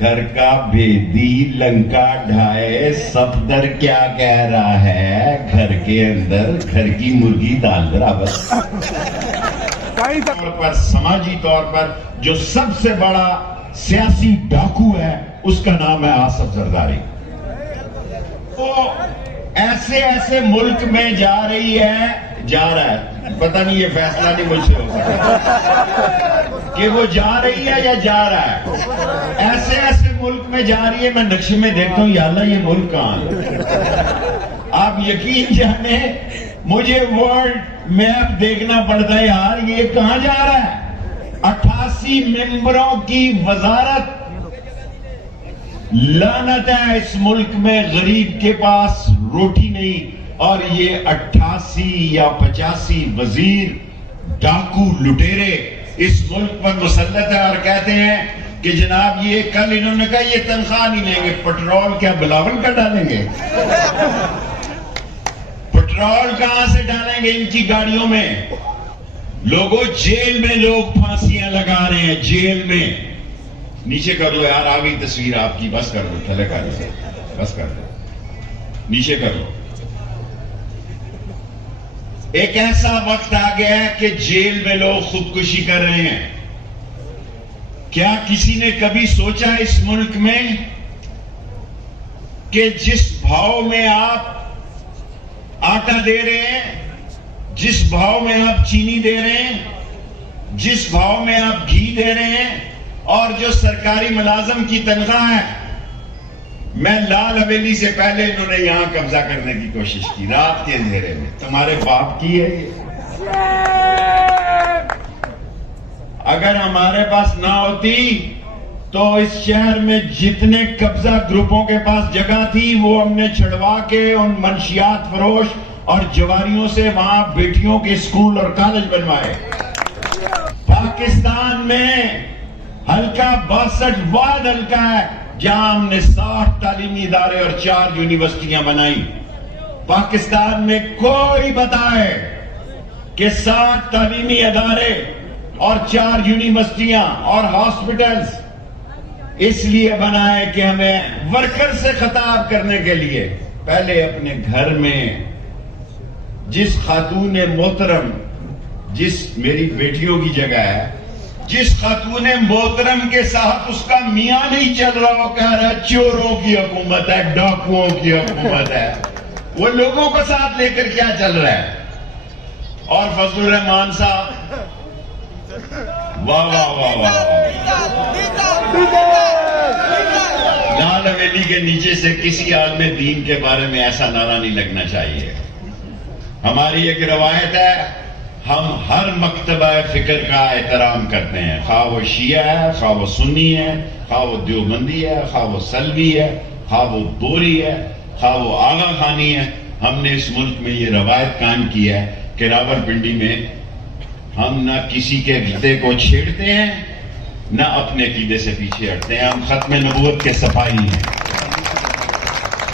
گھر کا بھیدی لنکا ڈھائے صفدر کیا کہہ رہا ہے، گھر کے اندر گھر کی مرغی ڈال برابر۔ طور پر سماجی طور پر جو سب سے بڑا سیاسی ڈاکو ہے اس کا نام ہے آصف زرداری۔ وہ ایسے ملک میں جا رہا ہے، پتہ نہیں یہ فیصلہ نہیں مجھ سے ہو سکتا کہ وہ جا رہی ہے یا جا رہا ہے، ایسے ملک میں جا رہی ہے، میں نقشے میں دیکھتا ہوں یا اللہ یہ ملک کہاں ہے۔ آپ یقین جانیں مجھے ورلڈ میپ دیکھنا پڑتا ہے، یار یہ کہاں جا رہا ہے۔ 88 ممبروں کی وزارت، لعنت ہے اس ملک میں غریب کے پاس روٹی نہیں، اور یہ 88 یا 85 وزیر ڈاکو لٹیرے اس ملک پر مسلط ہے، اور کہتے ہیں کہ جناب یہ کل انہوں نے کہا یہ تنخواہ نہیں لیں گے، پٹرول کیا بلاول کا ڈالیں گے؟ پٹرول کہاں سے ڈالیں گے ان کی گاڑیوں میں؟ لوگوں جیل میں لوگ پھانسیاں لگا رہے ہیں، جیل میں۔ نیچے کر لو یار، آگئی تصویر آپ کی، بس کر دو، تھلے کاری سے بس کر دو، نیچے کر لو۔ ایک ایسا وقت آ گیا ہے کہ جیل میں لوگ خودکشی کر رہے ہیں۔ کیا کسی نے کبھی سوچا اس ملک میں کہ جس بھاؤ میں آپ آٹا دے رہے ہیں، جس بھاؤ میں آپ چینی دے رہے ہیں، جس بھاؤ میں آپ گھی دے رہے ہیں، اور جو سرکاری ملازم کی تنخواہ ہے، میں لال حویلی سے پہلے انہوں نے یہاں قبضہ کرنے کی کوشش کی رات کے اندھیرے میں، تمہارے باپ کی ہے یہ۔ اگر ہمارے پاس نہ ہوتی تو اس شہر میں جتنے قبضہ گروپوں کے پاس جگہ تھی وہ ہم نے چھڑوا کے ان منشیات فروش اور جواریوں سے وہاں بیٹیوں کے اسکول اور کالج بنوائے۔ پاکستان میں حلقہ 62 واحد حلقہ ہے جہاں ہم نے 60 تعلیمی ادارے اور 4 یونیورسٹیاں بنائی۔ پاکستان میں کوئی بتائے کہ 60 تعلیمی ادارے اور 4 یونیورسٹیاں اور ہاسپٹلز اس لیے بنائے کہ ہمیں ورکر سے خطاب کرنے کے لیے پہلے اپنے گھر میں جس خاتون محترم، جس میری بیٹیوں کی جگہ ہے، جس خاتون محترم کے ساتھ اس کا میاں نہیں چل رہا، وہ کہہ رہا ہے چوروں کی حکومت ہے، ڈاکوؤں کی حکومت ہے، وہ لوگوں کو ساتھ لے کر کیا چل رہا ہے۔ اور فضل الرحمان صاحب، واہ واہ واہ واہ، لال حویلی کے نیچے سے کسی عالم دین کے بارے میں ایسا نعرہ نہیں لگنا چاہیے۔ ہماری ایک روایت ہے، ہم ہر مکتبہ فکر کا احترام کرتے ہیں، خواہ وہ شیعہ ہے، خواہ وہ سنی ہے، خواہ وہ دیوبندی ہے، خواہ وہ سلوی ہے، خواہ وہ بوری ہے، خواہ وہ آغا خانی ہے۔ ہم نے اس ملک میں یہ روایت قائم کی ہے کہ راولپنڈی میں ہم نہ کسی کے عقیدے کو چھیڑتے ہیں، نہ اپنے عقیدے سے پیچھے ہٹتے ہیں۔ ہم ختم نبوت کے صفائی ہیں،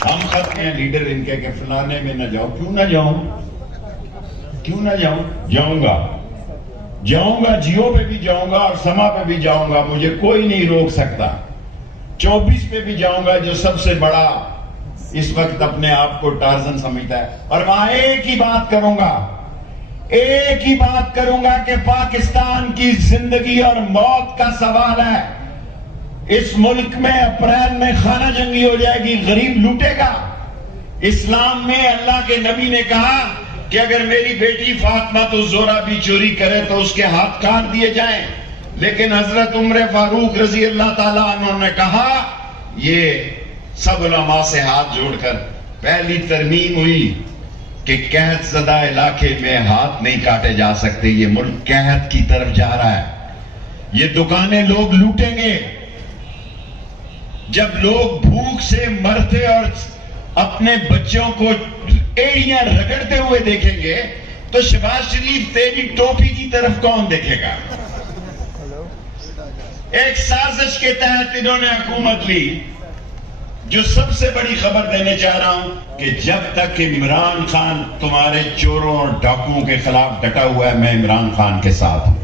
ہم ختم ہیں۔ لیڈر ان کے کہ فلانے میں نہ جاؤ، کیوں نہ جاؤں، کیوں نہ جاؤں؟ جاؤں گا، جیو پہ بھی جاؤں گا اور سما پہ بھی جاؤں گا، مجھے کوئی نہیں روک سکتا۔ 24 پہ بھی جاؤں گا جو سب سے بڑا اس وقت اپنے آپ کو ٹارزن سمجھتا ہے، اور وہاں ایک ہی بات کروں گا کہ پاکستان کی زندگی اور موت کا سوال ہے۔ اس ملک میں اپریل میں خانہ جنگی ہو جائے گی، غریب لوٹے گا۔ اسلام میں اللہ کے نبی نے کہا کہ اگر میری بیٹی فاطمہ تو زورا بھی چوری کرے تو اس کے ہاتھ کاٹ دیے جائیں، لیکن حضرت عمر فاروق رضی اللہ تعالیٰ عنہ نے کہا، یہ سب علماء سے ہاتھ جوڑ کر پہلی ترمیم ہوئی کہ قحط زدہ علاقے میں ہاتھ نہیں کاٹے جا سکتے، یہ ملک قحط کی طرف جا رہا ہے، یہ دکانیں لوگ لوٹیں گے۔ جب لوگ بھوک سے مرتے اور اپنے بچوں کو ایڑیاں رگڑتے ہوئے دیکھیں گے تو شہباز شریف تیری ٹوپی کی طرف کون دیکھے گا؟ ایک سازش کے تحت انہوں نے حکومت لی۔ جو سب سے بڑی خبر دینے چاہ رہا ہوں کہ جب تک عمران خان تمہارے چوروں اور ڈاکوؤں کے خلاف ڈٹا ہوا ہے، میں عمران خان کے ساتھ ہوں۔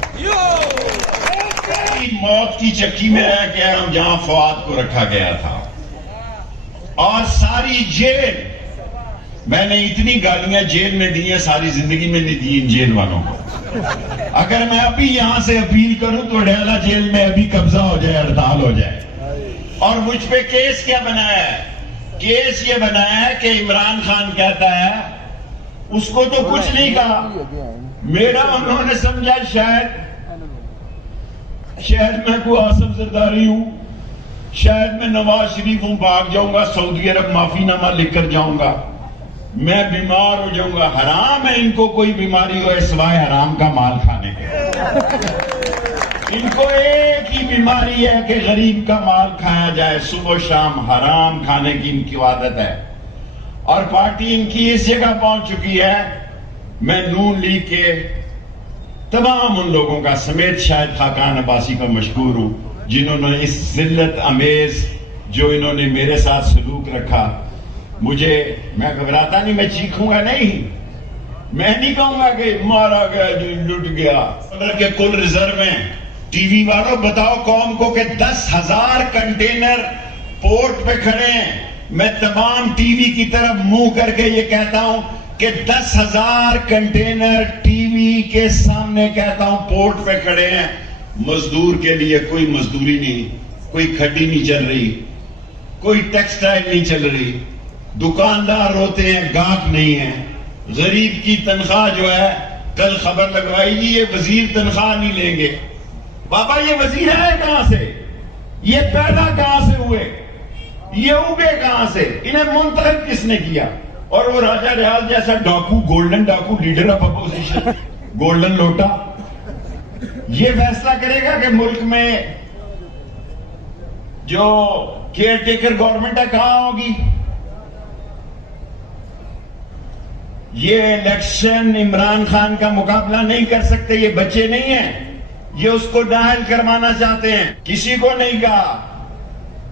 اسی موت کی چکی میں رہ کے ہم جہاں فواد کو رکھا گیا تھا. اور ساری جیل میں نے اتنی گالیاں جیل میں دی ہیں ساری زندگی میں نہیں دی ان جیل والوں کو. اگر میں ابھی یہاں سے اپیل کروں تو ڈیالہ جیل میں ابھی قبضہ ہو جائے, ہڑتال ہو جائے. اور مجھ پہ کیس کیا بنایا ہے؟ کیس یہ بنایا ہے کہ عمران خان کہتا ہے اس کو تو کچھ نہیں کہا, میرا انہوں نے سمجھا شاید میں کوئی آصف زرداری ہوں, شاید میں نواز شریف ہوں, بھاگ جاؤں گا سعودی عرب معافی نامہ لکھ کر جاؤں گا, میں بیمار ہو جاؤں گا. حرام ہے ان کو کوئی بیماری ہو سوائے حرام کا مال کھانے کے. ان کو ایک ہی بیماری ہے کہ غریب کا مال کھایا جائے, صبح و شام حرام کھانے کی ان کی عادت ہے. اور پارٹی ان کی اس جگہ پہنچ چکی ہے. میں نون لیگ کے تمام ان لوگوں کا سمیت شاید خاقان عباسی کا مشکور ہوں جنہوں نے اس ذلت امیز جو انہوں نے میرے ساتھ سلوک رکھا. میں گھبراتا نہیں, میں چیخوں گا نہیں, میں نہیں کہوں گا کہ مارا گیا جی لٹ گیا. کہ کل ریزرو میں ٹی وی والوں بتاؤ قوم کو کہ 10,000 کنٹینر پورٹ پہ کھڑے ہیں. میں تمام ٹی وی کی طرف منہ کر کے یہ کہتا ہوں کہ 10,000 کنٹینر ٹی وی کے سامنے کہتا ہوں پورٹ پہ کھڑے ہیں. مزدور کے لیے کوئی مزدوری نہیں, کوئی کھڈی نہیں چل رہی, کوئی ٹیکسٹائل نہیں چل رہی, دکاندار ہوتے ہیں گاہک نہیں ہے. غریب کی تنخواہ جو ہے کل خبر لگوائی گی یہ وزیر تنخواہ نہیں لیں گے. بابا یہ وزیر ہے کہاں سے, یہ پیدا کہاں سے ہوئے, یہ اگے کہاں سے, انہیں منتخب کس نے کیا؟ اور وہ راجہ ریاض جیسا ڈاکو, گولڈن ڈاکو, لیڈر آف اپوزیشن, گولڈن لوٹا, یہ فیصلہ کرے گا کہ ملک میں جو کیئر ٹیکر گورنمنٹ ہے کہاں ہوگی. یہ الیکشن عمران خان کا مقابلہ نہیں کر سکتے, یہ بچے نہیں ہیں, یہ اس کو نااہل کروانا چاہتے ہیں. کسی کو نہیں کہا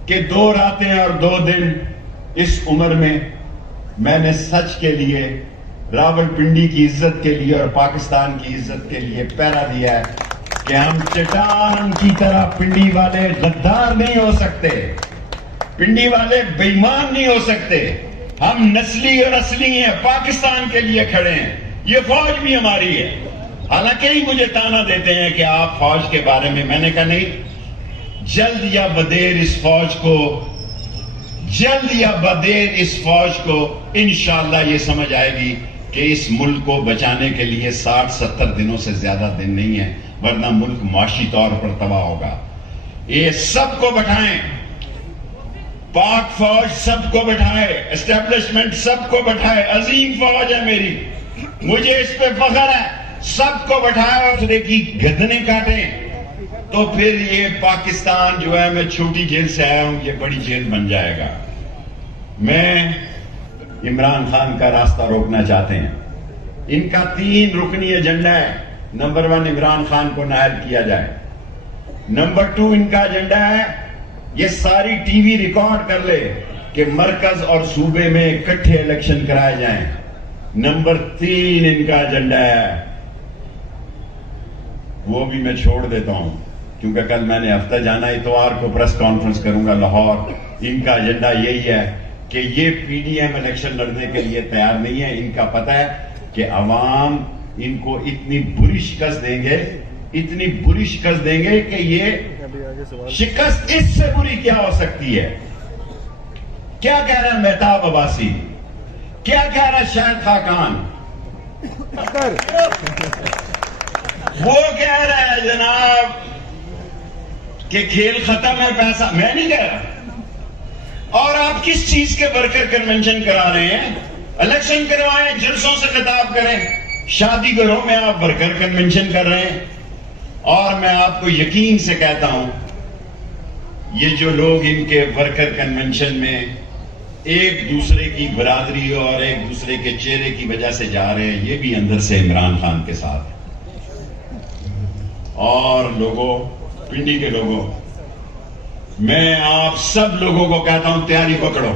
کہ 2 راتیں اور 2 دن اس عمر میں نے سچ کے لیے, راول پنڈی کی عزت کے لیے اور پاکستان کی عزت کے لیے پہرا دیا ہے کہ ہم چٹان کی طرح پنڈی والے غدار نہیں ہو سکتے, پنڈی والے بے ایمان نہیں ہو سکتے. ہم نسلی اور اصلی ہیں, پاکستان کے لیے کھڑے ہیں. یہ فوج بھی ہماری ہے. حالانکہ ہی مجھے تانا دیتے ہیں کہ آپ فوج کے بارے میں نے کہا نہیں, جلد یا بدیر اس فوج کو انشاءاللہ یہ سمجھ آئے گی کہ اس ملک کو بچانے کے لیے 60-70 دنوں سے زیادہ دن نہیں ہے, ورنہ ملک معاشی طور پر تباہ ہوگا. یہ سب کو بٹھائیں, پاک فوج سب کو بٹھائے, اسٹیبلشمنٹ سب کو بٹھائے. عظیم فوج ہے میری, مجھے اس پہ فخر ہے. سب کو بٹھائے اور اسے کی گردنیں کاٹیں تو پھر یہ پاکستان جو ہے, میں چھوٹی جیل سے آیا ہوں, یہ بڑی جیل بن جائے گا. میں عمران خان کا راستہ روکنا چاہتے ہیں. ان کا 3 رکنی ایجنڈا ہے. نمبر 1 عمران خان کو نااہل کیا جائے. نمبر 2 ان کا ایجنڈا ہے یہ ساری ٹی وی ریکارڈ کر لے کہ مرکز اور صوبے میں اکٹھے الیکشن کرائے جائیں. نمبر 3 ان کا ایجنڈا ہے, وہ بھی میں چھوڑ دیتا ہوں کیونکہ کل میں نے ہفتہ جانا, اتوار کو پریس کانفرنس کروں گا لاہور. ان کا ایجنڈا یہی ہے کہ یہ پی ڈی ایم الیکشن لڑنے کے لیے تیار نہیں ہے. ان کا پتہ ہے کہ عوام ان کو اتنی بری شکست دیں گے کہ یہ شکست اس سے بری کیا ہو سکتی ہے. کیا کہہ رہا ہے مہتاب عباسی, کیا کہہ رہا ہے شاہد خاقان, وہ کہہ رہا ہے جناب کہ کھیل ختم ہے, پیسہ. میں نہیں کہہ رہا. اور آپ کس چیز کے ورکر کنونشن کرا رہے ہیں؟ الیکشن کروائیں, جلسوں سے خطاب کریں, شادی گھروں میں آپ ورکر کنونشن کر رہے ہیں. اور میں آپ کو یقین سے کہتا ہوں یہ جو لوگ ان کے ورکر کنونشن میں ایک دوسرے کی برادری اور ایک دوسرے کے چہرے کی وجہ سے جا رہے ہیں, یہ بھی اندر سے عمران خان کے ساتھ. اور لوگوں, پنڈی کے لوگوں, میں آپ سب لوگوں کو کہتا ہوں تیاری پکڑو,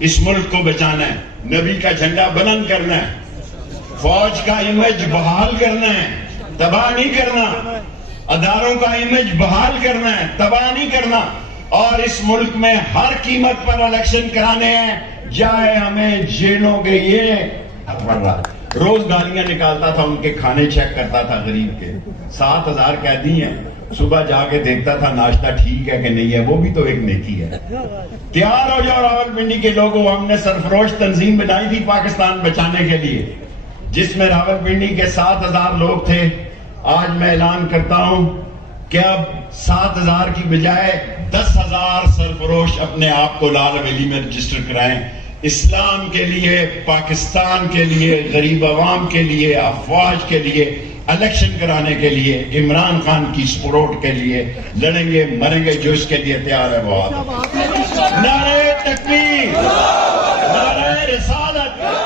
اس ملک کو بچانا ہے, نبی کا جھنڈا بلند کرنا ہے, فوج کا امیج بحال کرنا ہے, تباہ نہیں کرنا. اداروں کا امیج بحال کرنا ہے، تباہ نہیں کرنا، اور اس ملک میں ہر قیمت پر الیکشن کرانے ہیں، جائے ہمیں جیلوں کے یہ پڑ رہا۔ روز گالیاں نکالتا تھا، ان کے کھانے چیک کرتا تھا غریب کے، 7,000 قیدی ہیں، صبح جا کے دیکھتا تھا ناشتہ ٹھیک ہے کہ نہیں ہے، وہ بھی تو ایک نیکی ہے۔ تیار ہو جاؤ راولپنڈی کے لوگوں، ہم نے سرفروش تنظیم بنائی تھی پاکستان بچانے کے لیے، جس میں راولپنڈی کے 7,000 لوگ تھے۔ آج میں اعلان کرتا ہوں کہ اب 7,000 کی بجائے 10,000 سرفروش اپنے آپ کو لال حویلی میں رجسٹر کرائیں، اسلام کے لیے، پاکستان کے لیے، غریب عوام کے لیے، افواج کے لیے، الیکشن کرانے کے لیے، عمران خان کی سپورٹ کے لیے لڑیں گے، مریں گے، جو اس کے لیے تیار ہے وہ آدمی۔ نعرہ تکبیر، نعرہ رسالت۔